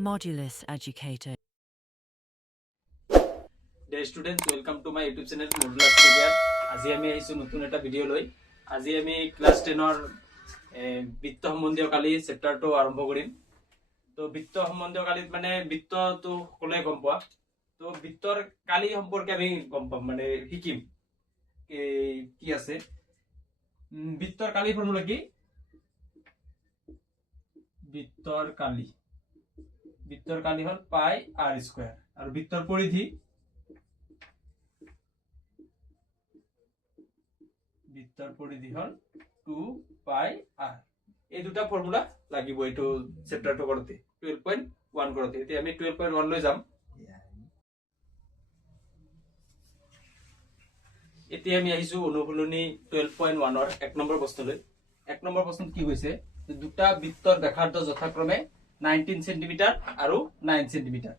Modulus Educator. Dear students, welcome to my YouTube channel Modulus Educator. আজি আমি আহিছো নতুন এটা ভিডিও লৈ। আজি আমি ক্লাস 10 ৰ বৃত্ত সম্বন্ধীয় কালি চেপ্টাৰটো আৰম্ভ কৰিম। তো বৃত্ত সম্বন্ধীয় কালিত মানে বৃত্তটো সকলোৱে গম পোৱা। তো বৃত্তৰ কালি সম্পৰ্কে আমি গম পাম মানে শিকিম কি আছে। বৃত্তৰ কালি ফৰ্মুলা কি? বৃত্তৰ কালি হল পাই r স্কয়াৰ আৰু বৃত্তৰ পৰিধি হল 2 পাই r। এই দুটা ফৰ্মুলা লাগিব এইটো চেপ্টাৰটো কৰোতে 12.1 কৰোতে। এতিয়া আমি 12.1 লৈ যাম। এতিয়া আমি আহিছো অনুশীলনী 12.1 ৰ 1 নম্বৰ প্ৰশ্নলৈ। 1 নম্বৰ প্ৰশ্নত কি কৈছে? দুটা বৃত্তৰ ব্যাসাৰ্ধ যথাক্ৰমে 19 সেন্টিমিটাৰ আৰু 9 সেন্টিমিটাৰ।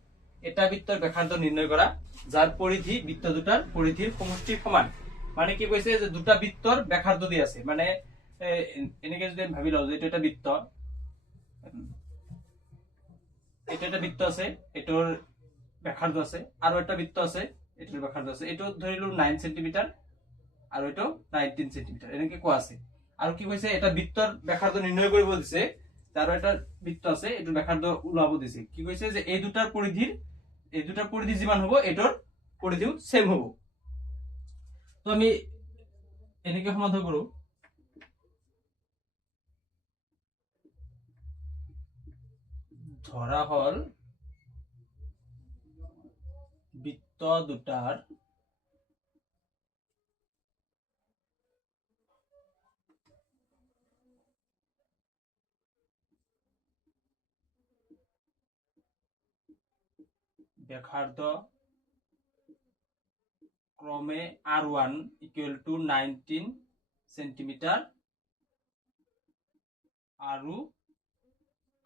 এটা বৃত্তৰ ব্যাসাৰ্ধ নিৰ্ণয় কৰা যাৰ পৰিধি বৃত্ত দুটাৰ পৰিধিৰ সমষ্টিৰ সমান। মানে কি কৈছে যে দুটা বৃত্তৰ ব্যাসাৰ্ধ দি আছে, মানে এনেকে যদি ভাবি লও যে এটা বৃত্ত, এটা বৃত্ত আছে, এটোৰ ব্যাসাৰ্ধ আছে, আৰু এটা বৃত্ত আছে, এটোৰ ব্যাসাৰ্ধ আছে। এটো ধৰিলো 9 সেন্টিমিটাৰ আৰু এটো 19 সেন্টিমিটাৰ এনেকে কোৱা আছে। আৰু কি কৈছে এটা বৃত্তৰ ব্যাসাৰ্ধ নিৰ্ণয় কৰিব দিছে, আৰু এটা বৃত্ত আছে, এটোৰ ব্যাসাৰ্ধ ওলাব দিছে। কি কৈছে যে এই দুটাৰ পৰিধি যিমান হ'ব এটোৰ পৰিধিও সেম হ'ব। তো আমি এনেকে সমাধান কৰো। ধৰা হল বৃত্ত দুটাৰ ব্যাসাৰ্ধ ক্ৰমে r1 equal to 19 সেন্টিমিটাৰ আৰু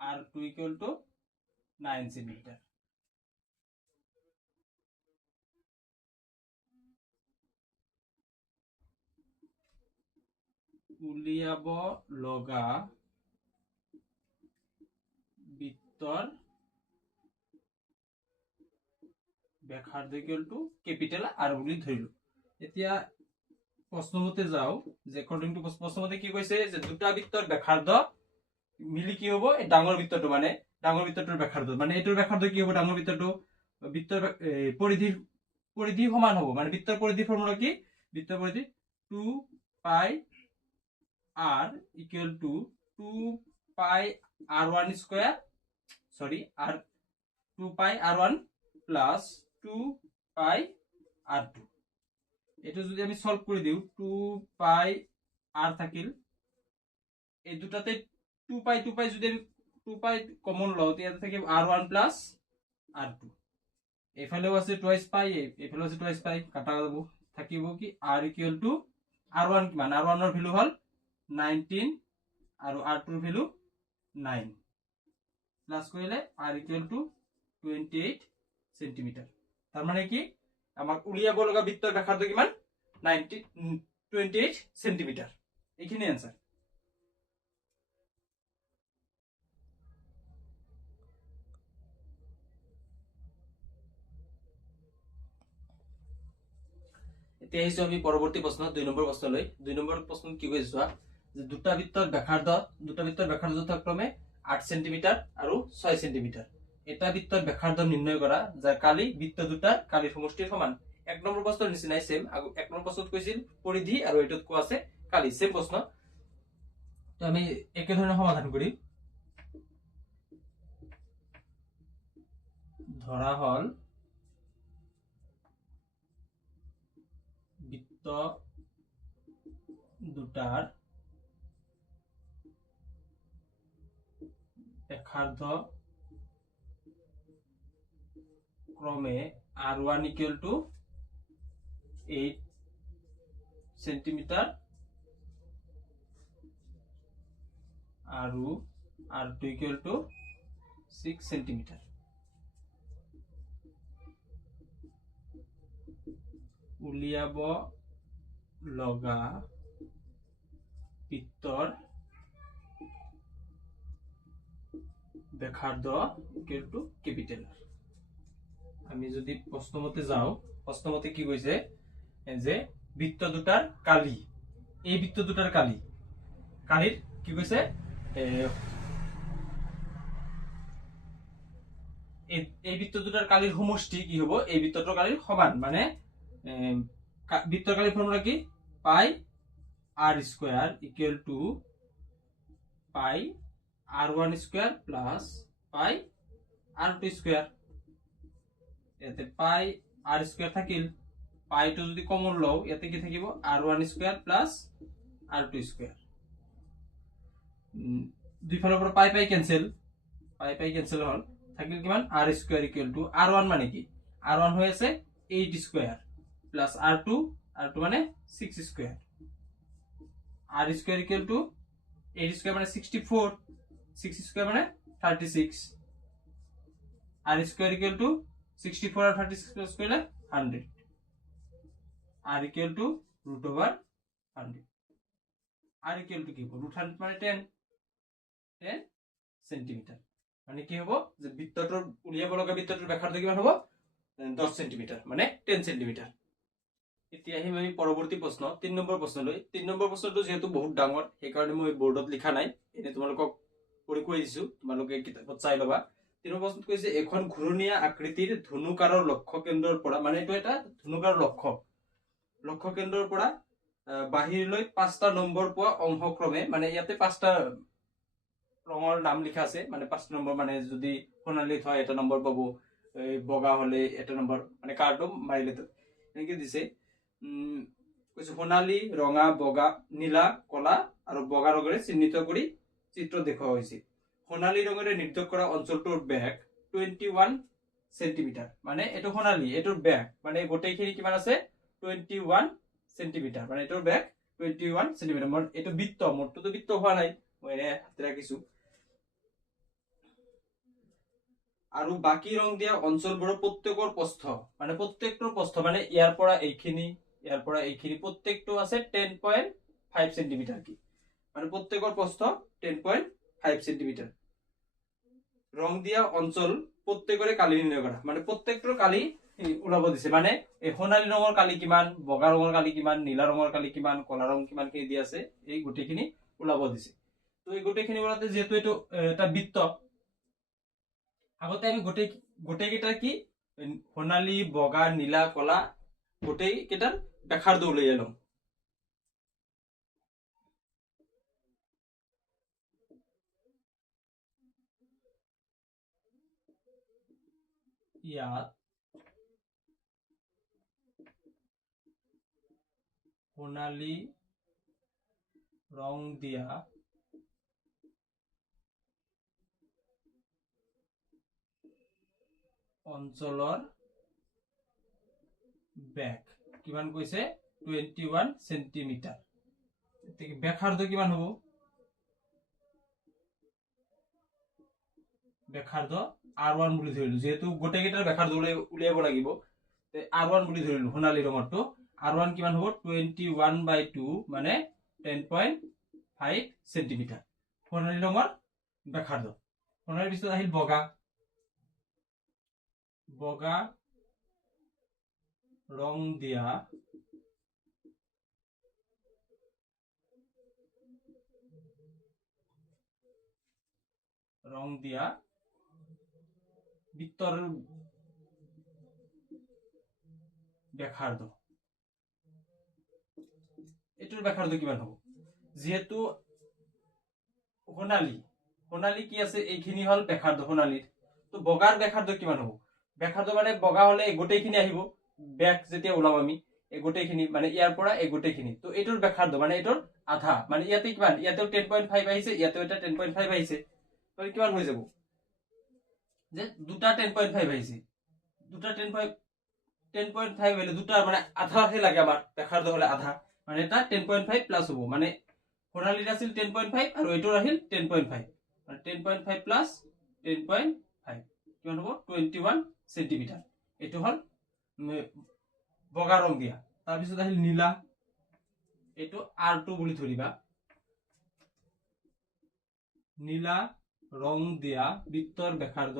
r2 equal to 9 সেন্টিমিটাৰ। উলিয়াব লগা বৃত্তৰ ব্যাসাৰ্ধ equal to capital R বুলি ধৰিলো। এতিয়া প্ৰশ্নমতে যাও যে according to প্ৰশ্নমতে কি কৈছে যে দুটা বৃত্তৰ ব্যাসাৰ্ধ মিলি কি হ'ব এই ডাঙৰ বৃত্তটো, মানে ডাঙৰ বৃত্তটোৰ ব্যাসাৰ্ধ, মানে এটোৰ ব্যাসাৰ্ধ কি হ'ব ডাঙৰ বৃত্তটো বৃত্তৰ পৰিধি সমান হ'ব। মানে বৃত্তৰ পৰিধি ফৰ্মুলা কি? বৃত্তৰ পৰিধি 2 পাই r equal to 2 পাই r1 স্কয়ার, সরি r 2 পাই r1 প্লাস 2 পাই r2। এটা যদি আমি সলভ করে দিও 2 পাই r থাকিল, এই দুটাতে 2 পাই যদি আমি 2 পাই কমন লও তেতিয়া থাকে r1 প্লাস r2। এফালেও আছে টুৱাইস পাই, এফালেও আছে টুৱাইস পাই, কাটা যাব। থাকিব কি r ইকুয়াল টু r1 কিমান? r1 এর ভ্যালু হল 19 আৰু r2 এৰ ভ্যালু 9 প্লাস কৰিলে r ইকুয়াল টু 28 সেন্টিমিটাৰ। তাৰ মানে কি আমাক উলিয়াব লগা বৃত্তৰ ব্যাসাৰ্ধ কিমান? 28 সেন্টিমিটাৰ। এইখিনি आंसर। এতিয়া আহিছো আমি পৰৱৰ্তী প্ৰশ্ন 2 নম্বৰ প্ৰশ্নলৈ। 2 নম্বৰ প্ৰশ্ন কি কৈছে চোৱা যে দুটা বৃত্তৰ ব্যাসাৰ্ধ যথাক্ৰমে 8 সেন্টিমিটাৰ আৰু 6 সেন্টিমিটাৰ। এটা বৃত্তৰ ব্যাসাৰ্ধ নিৰ্ণয় কৰা যাৰ কালি বৃত্ত দুটাৰ কালিৰ সমষ্টিৰ সমান। 1 নম্বৰ প্ৰশ্নৰ নিচিনাই সেম। 1 নম্বৰ প্ৰশ্নত কৈছিল পৰিধি আৰু এটোত কোৱা আছে কালি, সেম প্ৰশ্ন। তো আমি একে ধৰণে সমাধান কৰিম। ধৰা হল বৃত্ত দুটাৰ ব্যাসাৰ্ধ ক্ৰমে r1 equal to 8 সেন্টিমিটাৰ আৰু r2 equal to 6 সেন্টিমিটাৰ। উলিয়াব লগা বৃত্তৰ ব্যাসার্ধ ইকুয়াল টু ক্যাপিটাল আর। আমি যদি প্রশ্নমতে যাও, প্রশ্নমতে কি কইছে যে বৃত্ত দুটার কালি, এই বৃত্ত দুটার কালির কি কইছে এই বৃত্ত দুটার কালির সমষ্টি কি হবো, এই বৃত্তটার কালির সমান, মানে বৃত্তর কালির ফর্মুলা কি, পাই আর স্কয়ার ইকুয়াল টু পাই r1 স্কয়ার প্লাস পাই r2 স্কয়ার। এতে পাই আর স্কয়ার থাকিল, পাইটো যদি কমন লও এতে কি থাকিব r1 square plus r2 square. দুই ফালের উপর পাই পাই ক্যান্সেল হল, থাকিল কিমান r square equal two r1 মানে কি, r1 হয়েছে 8 স্কয়ার প্লাস r2 মানে 6 square. r square equal to 8 square মানে 64, 6 স্কয়ার মানে 36। r স্কয়ার ইকুয়াল টু 64 আর 36 প্লাস করলে 100। r equal to √100। r equal to কি হবে, √100 মানে 10 সেন্টিমিটার। মানে কি হবো যে বৃত্তটোর উলিয়াব লগা বৃত্তটোর ব্যাসার্ধ কিমান হবো 10 সেন্টিমিটার, মানে 10 সেন্টিমিটার। এতিয়া আহিম আমি পৰৱৰ্তী প্ৰশ্ন 3 নম্বৰ প্ৰশ্নলৈ। 3 নম্বৰ প্ৰশ্নটো যেহেতু বহুত ডাঙৰ সেইকাৰণে মই বোৰ্ডত লিখা নাই, এনে তোমালোকক কৰি কৈ দিছো, তোমালোকে কিতাপত চাই ল'বা। 3 নম্বৰ প্ৰশ্নত কৈছে এখন ঘূৰণীয়া আকৃতিৰ ধনুকাৰৰ লক্ষ্য কেন্দ্ৰৰ পৰা, মানে এইটো এটা ধনুকাৰৰ লক্ষ্য কেন্দ্ৰৰ পৰা বাহিৰলৈ 5টা নম্বৰ পোৱা অংশক্ৰমে, মানে ইয়াতে 5টা ৰঙৰ নাম লিখা আছে, মানে 5 নম্বৰ, মানে যদি সোণালীত হয় এটা নম্বৰ পাবো, বগা হলে এটা নম্বৰ, মানে কাৰ্ডটো মাৰিলে এনেকে দিছে। কৈছে সোণালী, ৰঙা, বগা, নীলা, কলা আৰু বগা ৰঙেৰে চিহ্নিত কৰি চিত্ৰ দেখুওৱা হৈছে। সোণালী ৰঙেৰে নিৰ্দেশ কৰা অঞ্চলটোৰ ব্যাস 21 সেন্টিমিটাৰ, মানে এটো সোণালী, এটোৰ ব্যাস মানে গোটেইখিনি কিমান আছে 21 সেন্টিমিটাৰ, মানে এটোৰ ব্যাস 21 সেন্টিমিটাৰ। মানে এটো বৃত্ত, মোৰটোতো বৃত্ত হোৱা নাই, মই এনে হাতে ৰাখিছো। আৰু বাকি ৰং দিয়া অঞ্চলবোৰৰ প্ৰত্যেকৰ প্ৰস্থ, মানে প্ৰত্যেকটোৰ প্ৰস্থ, মানে ইয়াৰ পৰা এইখিনি প্ৰত্যেকটো আছে 10.5 সেন্টিমিটার কি, মানে প্রত্যেকের প্রস্থ 10.5 সেন্টিমিটার। রং দিয়া অঞ্চল প্রত্যেকরে কালি নির্ণয় করা, মানে প্রত্যেকটোর কালি ওলাব দিছে, মানে এই সোণালী ৰঙৰ কালি কিমান, বগা ৰঙৰ কালি কিমান, নীলা ৰঙৰ কালি কিমান, কলা ৰং কিমান খিনি দি আছে, এই গোটেইখিনি ওলাব দিছে। তো এই গোটেইখিনি ওলাতে যেহেতু এইটো এটা বৃত্ত, আগতে আমি গোটেই কেইটাৰ কি সোণালী, বগা, নীলা, কলা গোটেই কেইটাৰ ব্যাসাৰ্ধ উলিয়াই লম। ইয়াত সোণালী ৰং দিয়া অঞ্চলৰ ব্যাস কিমান কৈছে 21 সেন্টিমিটাৰ। ব্যাসাৰ্ধ কিমান হবো, ব্যাসাৰ্ধ r1 বুলি ধৰিলো, যেহেতু গোটেই কেইটাৰ ব্যাসাৰ্ধ উলিয়াব লাগিব, r1 বুলি ধৰিলো সোণালী ৰঙৰটো। r1 কিমান হবো 21/2 মানে 10.5 সেন্টিমিটাৰ সোণালী ৰঙৰ ব্যাসাৰ্ধ। সোণালীৰ পিছত আহিল বগা ৰং দিয়া বৃত্তৰ ব্যাসার্ধ, এটার ব্যাসার্ধ কিমান হবো, যেহেতু সোণালী কি আছে এইখিনি হল ব্যাসার্ধ সোণালীর, তো বগার ব্যাসার্ধ কিমান হবো, ব্যাসার্ধ মানে বগা হলে গোটেইখিনি আহিব, ব্যাস যেতিয়া ওলাম আমি এই গোটেইখিনি, মানে ইয়াৰ পৰা এই গোটেইখিনি, তো এটোৰ ব্যাসাৰ্ধ মানে এটোৰ আধা, মানে ইয়াতে কিমান, ইয়াতেও 10.5 আহিছে, ইয়াতেও এটা 10.5 আহিছে, তো কিমান হৈ যাব যে দুটা 10.5 আহিছে, দুটা 10.5 হলে দুটা মানে আধাহে লাগে আমার, ব্যাসার্ধ হলে আধা, মানে এটা 10.5 প্লাস হবো, মানে সোণালীর আছিল 10.5 আর এটোর আহিল 10.5, মানে 10.5 প্লাস 10.5 কিমান হবো 21 সেন্টিমিটার। এটো হল বগা রং দিয়া। তাৰপিছত আহিল নীলা, এটো r2 বুলি ধৰিবা, নীলা ৰং দিয়া বৃত্তৰ ব্যাসাৰ্ধ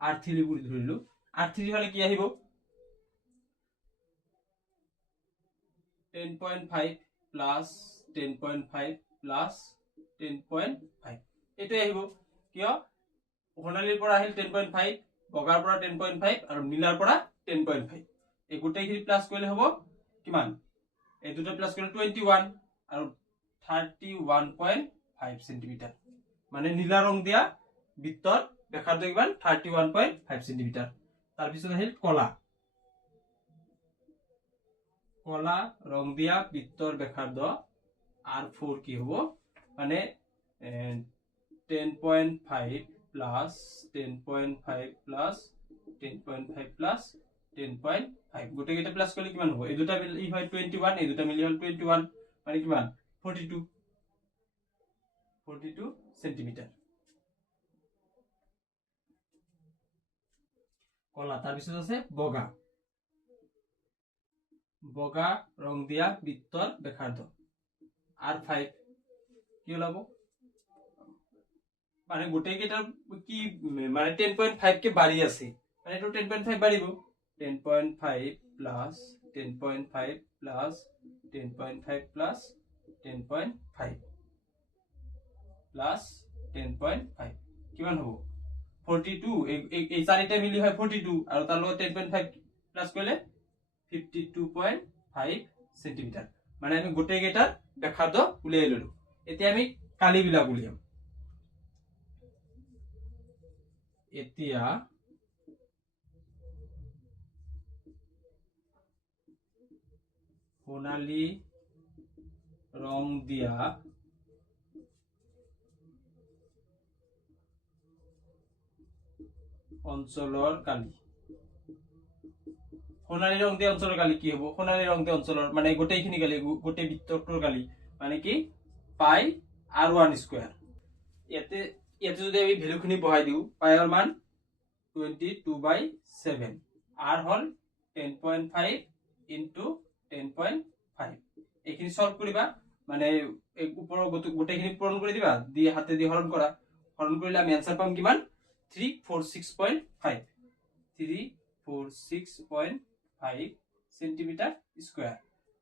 r3 বুলি ধৰিলো r3 হলে কি আহিব 10.5 প্লাস 10.5 প্লাস 10.5 এটো আহিব কিয় সোণালীৰ পৰা আহিল 10.5 বগাৰ পৰা 10.5 আৰু নীলাৰ পৰা 10.5 এই গোটেইখিনি প্লাস কৰিলে হ'ব কিমান এই দুটা প্লাস কৰিলে 21 আৰু 31.5 সেন্টিমিটাৰ মানে নীলা ৰং দিয়া বৃত্তৰ ব্যাসাৰ্ধ কিমান 31.5 সেন্টিমিটাৰ তাৰ পিছত আহিল কলা কলা ৰং দিয়া বৃত্তৰ ব্যাসাৰ্ধ r4 কি হ'ব মানে 10.5 প্লাস 10.5 প্লাস 10.5 প্লাস 10.5 গোটে কেটা প্লাস করলে কিমান হ'ব এই দুটা মিলি হয় 21 এই দুটা মিলি হল 21 মানে কিমান 42 সেন্টিমিটার কলা তার পিছত আছে বগা বগা রং দিয়া বৃত্তৰ ব্যাসাৰ্ধ r5 কি ওলাব মানে গোটে কেটাৰ কি মানে 10.5 কে বাঢ়ি আছে মানে এটো 10.5 বাঢ়িব 10.5 প্লাস 10.5 প্লাস 10.5 প্লাস 10.5 প্লাস 10.5 কিমান হ'ব 42 এই চাৰিটা মিলি হয় 42 আৰু তাৰ লগত 10.5 প্লাস কৰিলে 52.5 সেন্টিমিটাৰ মানে আমি গোটে কেটাৰ ব্যাসাৰ্ধ উলিয়াই ললো এতিয়া আমি কালি বিলাক উলিয়াম এতিয়া সোণালী ৰং দিয়া অঞ্চলৰ কালি সোণালী ৰং দিয়া অঞ্চলৰ কালি কি হ'ব সোণালী ৰং দিয়া অঞ্চলৰ মানে গোটেইখিনি কালি গোটেই বৃত্তটোৰ কালি মানে কি পাই r1 স্কয়াৰ ইয়াতে ইয়াতে যদি আমি ভ্যালুখিনি বহাই দিও পাইৰ মান 22/7 r হল 10.5 into 10.5 এইখিনি সলভ কৰিবা মানে ওপৰৰ গোটেইখিনি পূৰণ কৰি দিবা দি হাতে দি হৰণ কৰা হৰণ কৰিলে আমি आंसर পাম কিমান 346.5 346.5 সেন্টিমিটাৰ স্কয়াৰ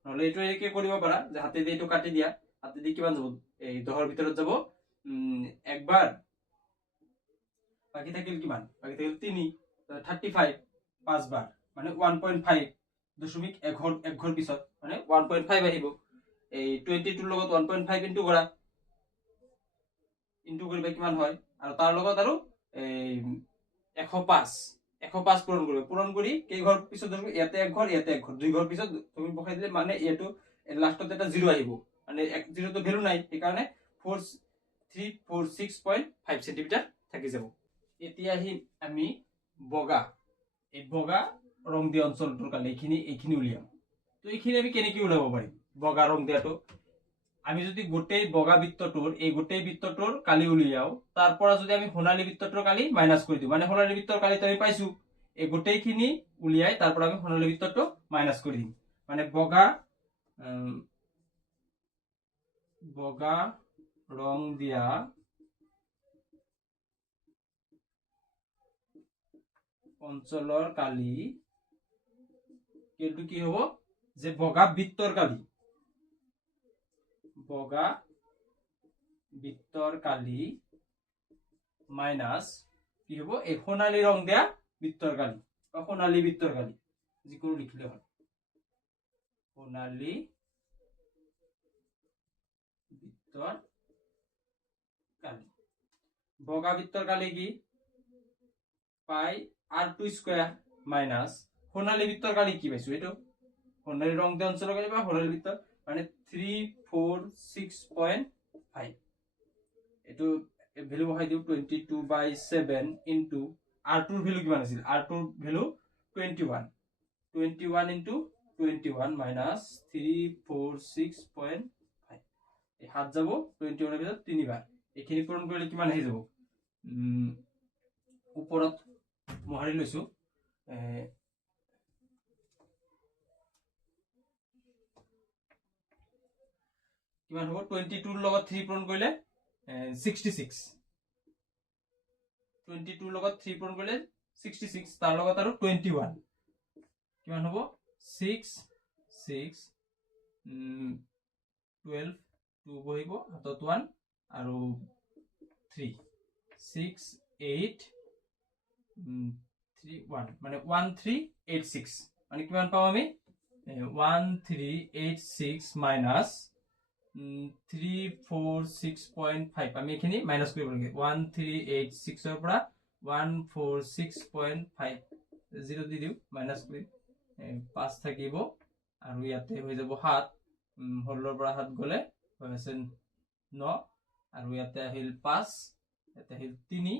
নহলে এটো একে কৰিব পাৰা যে হাতে দি এটো কাটি দিয়া হাতে দি কিমান যাব এই 10 ৰ ভিতৰত যাব একবার বাকি থাকিল কিমান বাকি থাকিল 3 35 পাঁচবার মানে 1.5 দশমিক এক ঘর পিছত মানে 1.5 আহিব এই 22 লগত 1.5 ইনটু কৰা ইনটু কৰিবা কিমান হয় আৰু তাৰ লগত আৰু এই 105 পূৰণ কৰি কেই ঘৰ পিছত ধৰিব ইয়াতে এক ঘৰ দুই ঘৰ পিছত তুমি বহাই দিলে মানে এটো লাষ্টত এটা 0 আহিব মানে 0 তো ভ্যালু নাই এই কাৰণে 346.5 সেন্টিমিটাৰ থাকি যাব এতিয়া আমি বগা এই বগা ৰং দিয়া অঞ্চলটোৰ কালি এইখিনি উলিয়াম তো এইখিনি আমি কেনেকৈ উলাব পাৰিম বগা ৰং দিয়াটো আমি যদি গোটেই বগা বৃত্তটোৰ এই গোটেই বৃত্তটোৰ কালি উলিয়াও তাৰ পৰা যদি আমি সোণালী বৃত্তটোৰ কালি মাইনাস কৰি দিও মানে সোণালী বৃত্তৰ কালি আমি পাইছো এই গোটেইখিনি উলিয়াই তাৰ পৰা আমি সোণালী বৃত্তটো মাইনাস কৰি দিম মানে বগা ৰং দিয়া অঞ্চলৰ কালি কিন্তু কি হ'ব যে বগা বৃত্তৰ কালি মাইনাস কি হ'ব এই সোণালী ৰং দিয়া বৃত্তৰ কালি বা সোণালী বৃত্তৰ কালি যিকোনো লিখিলে হয় সোণালী বৃত্তৰ কালি বগা বৃত্তৰ কালি কি পাই r2 স্কয়াৰ মাইনাস সোণালী বৃত্তৰ কালি কি পাইছো এটো সোণালী ৰং দিয়া অঞ্চলৰ কালি বা সোণালী বৃত্ত মানে 346.5 এটো ভ্যালু বহাই দিও 22/7 ইনটু r2 ৰ ভ্যালু কিমান আছিল r2 ৰ ভ্যালু 21 ইনটু 21 মাইনাস 346.5 এই হাত যাব 21 এর ভিতর তিনবার এখিনি পূরণ কৰিলে কিমান আহি যাব ওপৰত মহাৰি লৈছো কিমান হ'ব 22 ৰ লগত 3 পূৰণ কৰিলে 66 22 লগত 3 পূৰণ কৰিলে 66 তাৰ লগত আৰু 21 কিমান হ'ব 6 6 12 2 বহিব হাতত 1 আৰু 3 6 8 3 1 মানে 1386 মানে কিমান পাম আমি 1386 মাইনাস 346.5 আমি এখানে মাইনাস কৰিব লাগে 1386 এৰ পৰা 146.5 0 দি দিও মাইনাস কৰি 5 থাকিব আৰু ইয়াতে হৈ যাব 7 হলৰ পৰা 7 গলে হৈ আছে 9 আৰু ইয়াতে আহিল 5 ইয়াতে আহিল 3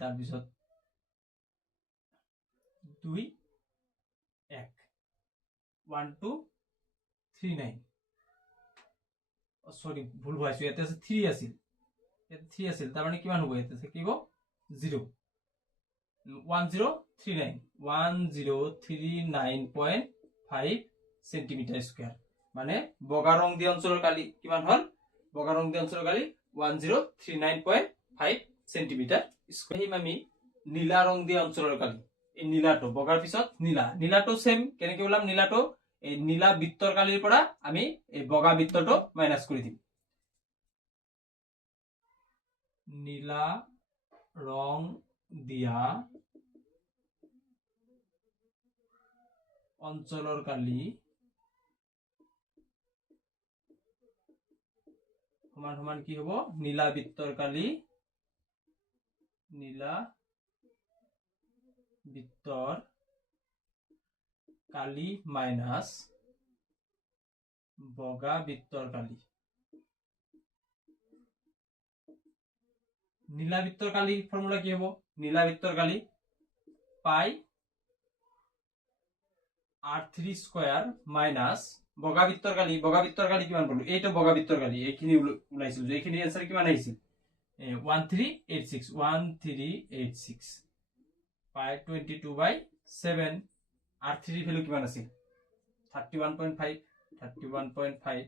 তাৰ পিছত 2 1 1239 সরি ভুল হয়েছে এতে আছে 3 আছিল এতে 3 আছিল তার মানে কিমান হ'ব এতে থাকিব 0 1039.5 সেন্টিমিটার স্কয়ার মানে বগা রং দি অঞ্চলৰ কালি কিমান হল বগা ৰং দি অঞ্চলৰ কালি 1039.5 সেন্টিমিটাৰ স্কয়াৰ আমি নীলা ৰং দি অঞ্চলৰ কালি এই নীলাটো বগাৰ পিছত নীলাটো সেম কেনেকৈ ওলাম নীলাটো এই নীলা বৃত্তৰ কালিৰ পৰা আমি এই বগা বৃত্তটো মাইনাস কৰি দিম নীলা ৰং দিয়া অঞ্চলৰ কালি সমান সমান কি হ'ব নীলা বৃত্তৰ কালি নীলা বৃত্তৰ কালি মাইনাস বগা বৃত্তৰ কালি নীলা বৃত্তৰ কালি ফৰ্মুলা কি হ'ব নীলা বৃত্তৰ কালি পাই r3 স্কয়াৰ মাইনাস বগা বৃত্তৰ কালি কিমান পালো এইটো বগা বৃত্তৰ কালি এইখিনি উলাইছিল যে এইখিনি आंसर কিমান আহিছিল 1386 পাই 22/7 r3 ভ্যালু কিমান আছিল 31.5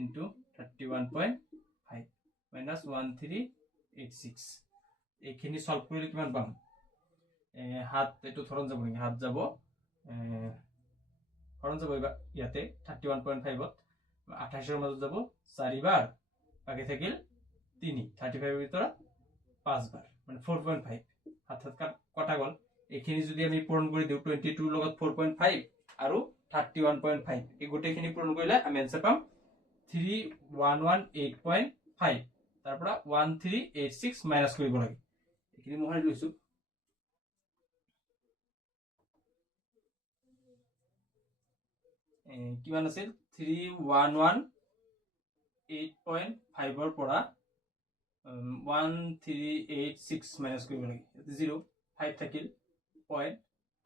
into 31.5 minus 1386 এইখিনি সলভ কৰিলে কিমান পাম হাত এটো ধৰন যাব নেকি হাত যাব ধৰন যাব ইয়াতে 31.5 ত 28 এৰ মাজত যাব 4 বাৰ বাকি থাকিল 3 35 এৰ ভিতৰত 5 বার মানে 4.5 হাত হাত কটা গল এইখিনি যদি আমি পূৰণ কৰি দিও 22 লগত 4.5 আৰু 31.5 এই গোটেইখিনি পূৰণ কৰিলে আমি आंसर পাম 3118.5 তাৰ পৰা 1386 মাইনাস কৰিব লাগে এইখিনি মই লৈছো কিমান আছিল 3118.5 ৰ পৰা 1386 মাইনাস কৰিব লাগে 0 5 থাকিল পয়েন্ট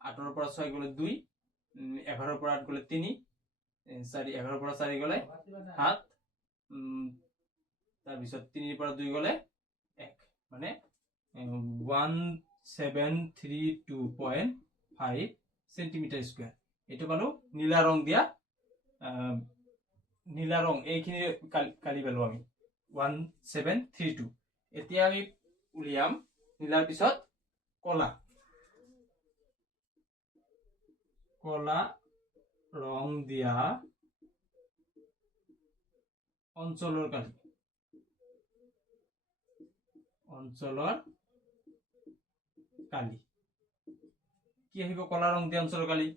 8 ৰ পৰা 6 গলে 2 11 ৰ পৰা 8 গলে 3 4 11 ৰ পৰা 4 গলে 7 তাৰ পিছত 3 ৰ পৰা 2 গলে 1 মানে 1732.5 সেন্টিমিটার স্কয়ার এটো পালো নীলা রং দিয়া নীলা রং এইখিনি কালি পালো আমি 1732 এতিয়া আমি উলিয়াম নীলাৰ পিছত কলা ৰং দিয়া অঞ্চলৰ কালি কি আহিব কলা ৰং দিয়া অঞ্চলৰ কালি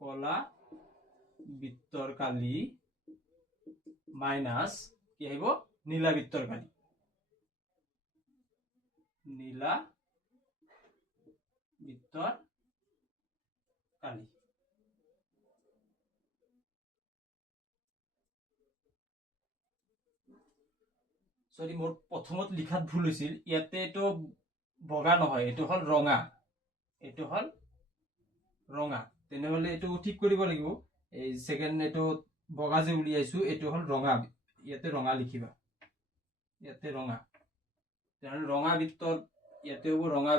কলা বৃত্তৰ কালি মাইনাস কি আহিব নীলা বৃত্তৰ কালি সৰি মোৰ প্ৰথমত লিখাত ভুল হইছিল ইয়াতে এটো বগা নহয় এটো হল ৰঙা তেনেহলে এটো ঠিক কৰিব লাগিব এই সেকেন্ড এটো বগা যে উলিয়াইছো এটো হল ৰঙা ইয়াতে ৰঙা লিখিবা ইয়াতে ৰঙা তেনেহলে ৰঙা বৃত্তৰ ইয়াতে হ'ব ৰঙা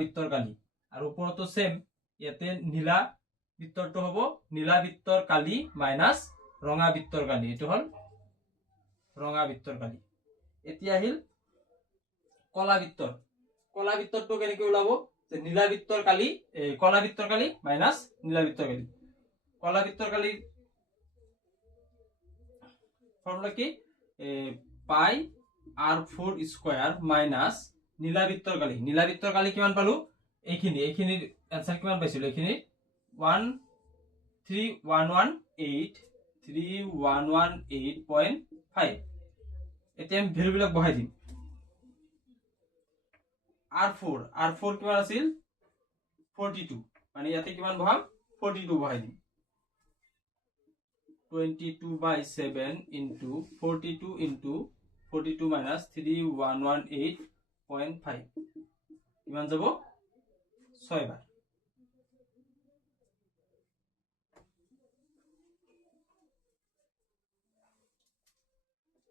বৃত্তৰ কালি আৰু ওপৰতো সেম ইয়াতে নীলা বৃত্তৰটো হ'ব নীলা বৃত্তৰ কালি মাইনাস ৰঙা বৃত্তৰ কালি এটো হল ৰঙা বৃত্তৰ কালি এতিয়া আহিল কলা বৃত্তৰটো কেনেকে ওলাব যে নীলা বৃত্তৰ কালি কলা বৃত্তৰ কালি মাইনাস নীলা বৃত্তৰ কালি কলা বৃত্তৰ কালি ফৰ্মুলা কি পাই r4 স্কয়াৰ মাইনাস নীলা বৃত্তৰ কালি কিমান পালো এইখিনিৰ आंसर কিমান পাইছিল এইখিনি 3118 এতিয়া আমি ভ্যালু বিলাক বহাই দিম r4 কিমান আছিল 42 মানে ইয়াতে কিমান বহাম 42 বহাই দিম 22/7 into 42 into 42 minus 3118.5 কিমান যাব 6 বার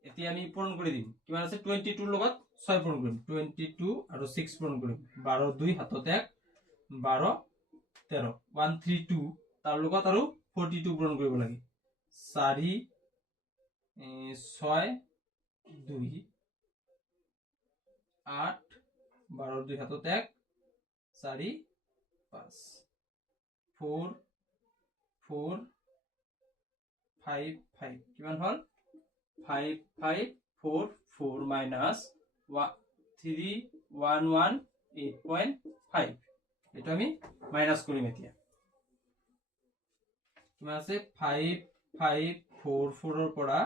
এতিয়া আমি পূরণ করে দিম কিমান আছে 22 লগত 6 পূরণ কৰিম 22 আৰু 6 পূৰণ কৰিম 12 2 হাতত 1 12 13 132 তাৰ লগত আৰু 42 পূৰণ কৰিব লাগে 4 6 2 8 12 2 হাতত 1 4 5 4 4 5 5 কিমান হল 5544 minus 3118.5 এটা আমি মাইনাস কৰিম এতিয়া কিমান আছে 5544 ৰ পৰা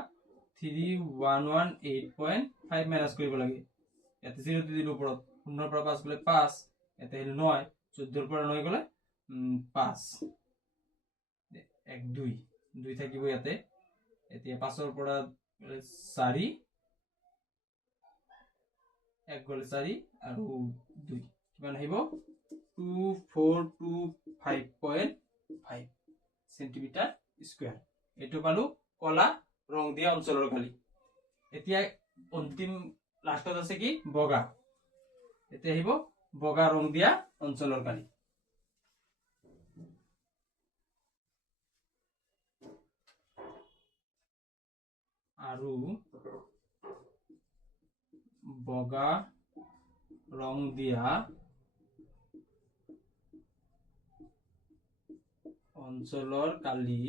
3118.5 মাইনাস কৰিব লাগে ইয়াতে 0 দি দিলো ওপৰত 0 ৰ পৰা 5 গলে 5 ইয়াতে 9 14 ৰ পৰা 9 গলে 5 1 2 2 থাকিব ইয়াতে এতিয়া 5 ৰ পৰা 4 1 গলে 4 আৰু 2 কিমান আহিব 2425.5 সেন্টিমিটাৰ স্কয়াৰ এটো পালো কলা ৰং দিয়া অঞ্চলৰ কালি এতিয়া অন্তিম লাষ্টত আছে কি বগা এতিয়া আহিব বগা রং দিয়া অঞ্চলৰ কালি আৰু বগা ৰং দিয়া অঞ্চলৰ কালি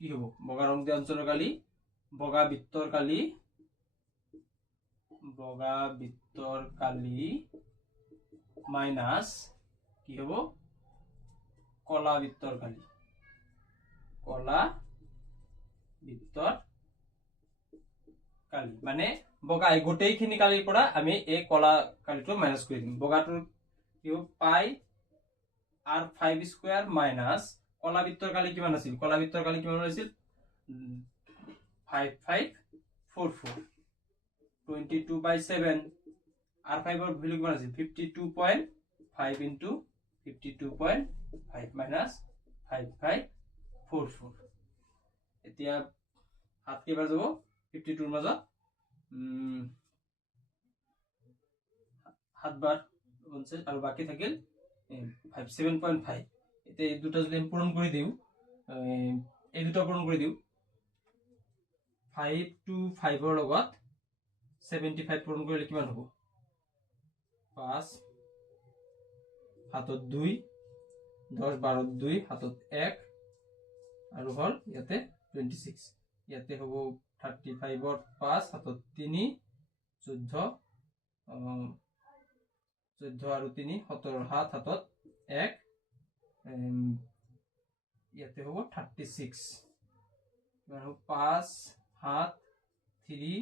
কি হব বগা ৰং দিয়া অঞ্চলৰ কালি বগা বৃত্তৰ কালি মাইনাস কি হব কলা বৃত্তৰ কালি মানে বগা গোটেইখিনি কালিৰ পৰা আমি এই কলা কালিটো মাইনাস কৰি দিম বগাটোৰ কি হব পাই r5 স্কয়াৰ মাইনাস কলা বৃত্তৰ কালি কিমান আছিল কলা বৃত্তৰ কালি কিমান আছিল 5544 22/7 r5 ৰ ভ্যালু কিমান আছিল 52.5 into 52.5 minus 5544 এতিয়া হাত কেইবাৰ যাব 52 ৰ মাজত 7 বাৰ আৰু বাকি থাকিল 57.5 এতিয়া এই দুটা যদি পূৰণ কৰি দিও এই দুটা পূৰণ কৰি দিও 5 to 5 ৰ লগত 75 পূৰণ কৰিলে কিমান হ'ব 5 হাতত 2 10 12 2 হাতত 1 আৰু হল ইয়াতে 26 ইয়াতে হ'ব 35 ৰ 5 হাতত 3 14 14 আৰু 3 17 হাতত 1 ইয়াতে হ'ব 36 আৰু 5 7 3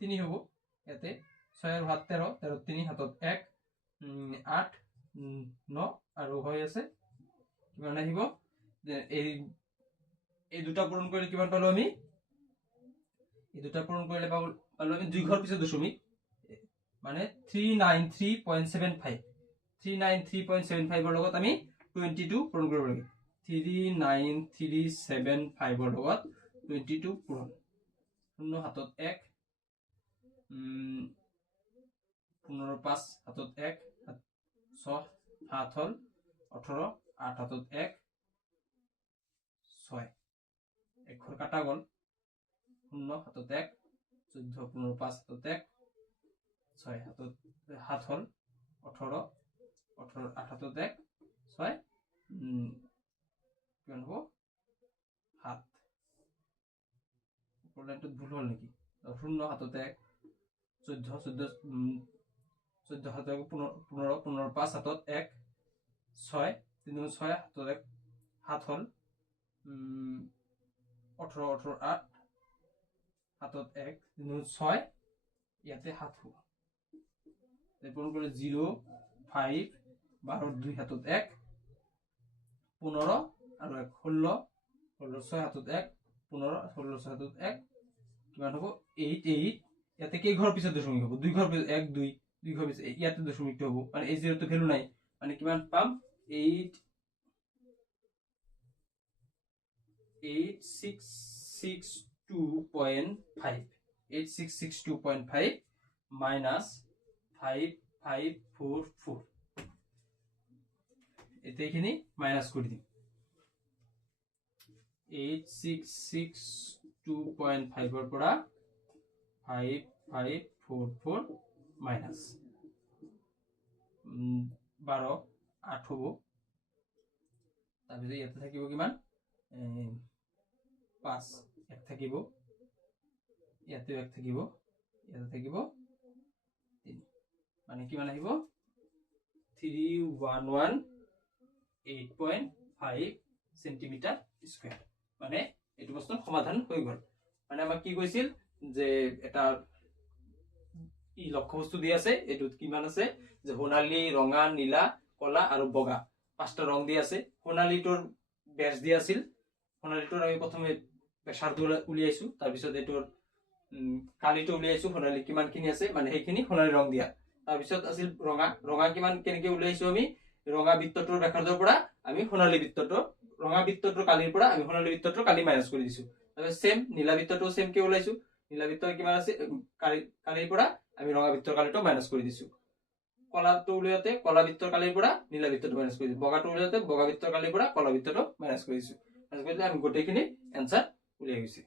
3 হ'ব ইয়াতে 6 আৰু 7 13 13 3 হাতত 1 8 9 আৰু হৈ আছে কিমান আহিব যে এই দুটা পূৰণ কৰিলে কিমান পালো আমি এই দুটা পূৰণ কৰিলে পালো আমি দুই ঘৰ পিছত দশমিক মানে 393.75 393.75 ৰ লগত আমি 22 পূৰণ কৰিব লাগে 39375 ৰ লগত 22 পূরণ 0 হাতত 1 15 5 হাতত 1 6 7 হল 18 8 হাতত 1 6 এক ঘর কাটা গল 0 হাতত 1 14 15 5 হাতত 1 6 হাতত 7 হল 18 18 8 হাতত 1 6 কিমান হ'ব 7 উপৰটো ভুল হল নেকি 0 হাতত 1 14 14 হাতত 15 15 5 হাতত 1 6 3 6 হাতত 1 7 হল 18 18 8 হাতত 1 3 6 ইয়াতে 7 হ'ব এরপর করে 0 5 12 2 হাতত 1 15 আর 1 16 16 6 হাতত 1 15 16 6 হাতত 1 কিমান হ'ব 8 8 ইয়াতে কি ঘর পিছত দশমিক হ'ব 2 ঘর পিছত 1 2 2 ঘর পিছত ইয়াতে দশমিকটো হ'ব মানে এই 0 তো ভ্যালু নাই মানে কিমান পাম 8 8662.5 8662.5 minus 5544 এতে এখানে মাইনাস করে দিই 8662.5 এর পড়া 5544 মাইনাস 12 8 হবো তারপরে এতে থাকিব কিমান 5 এক থাকিব ইয়াতে এক থাকিব ইয়াতে থাকিব 3 মানে কিমান আহিব 3118.5 সেন্টিমিটার স্কয়ার মানে এটো প্রশ্ন সমাধান হৈ গল মানে আমাক কি কৈছিল যে এটা ই লক্ষ্যবস্তু দি আছে এটুত কিমান আছে যে সোণালী ৰঙা নীলা কলা আৰু বগা পাঁচটা ৰং দি আছে সোণালীটোৰ ব্যাস দি আছিল সোণালীটোৰ আমি প্ৰথমে প্ৰেসাৰটো উলিয়াইছো তাৰ পিছত এটোৰ কালিটো উলিয়াইছো সোণালী কিমান কিনি আছে মানে সেইখিনি সোণালী ৰং দিয়া তাৰ পিছত আছিল ৰঙা ৰঙা কিমান কেনেকে উলিয়াইছো আমি ৰঙা বৃত্তটোৰ ব্যাসাৰ্ধৰ পৰা আমি সোণালী বৃত্তটো ৰঙা বৃত্তটোৰ কালিৰ পৰা আমি সোণালী বৃত্তটোৰ কালি মাইনাস কৰি দিছো তাহলে সেম নীলা বৃত্তটো সেম কে উলাইছো নীলা বৃত্তৰ কিমান আছে কালিৰ পৰা আমি ৰঙা বৃত্তৰ কালিটো মাইনাস কৰি দিছো কলাটো উলিয়াতে কলা বৃত্তৰ কালিৰ পৰা নীলা বৃত্তটো মাইনাস কৰি দিছো বগাটো উলিয়াতে বগা বৃত্তৰ কালিৰ পৰা কলা বৃত্তটো মাইনাস কৰি দিছো মাইনাস কৰিলে আমি গোটেইখিনি आंसर উলিয়াই গৈছে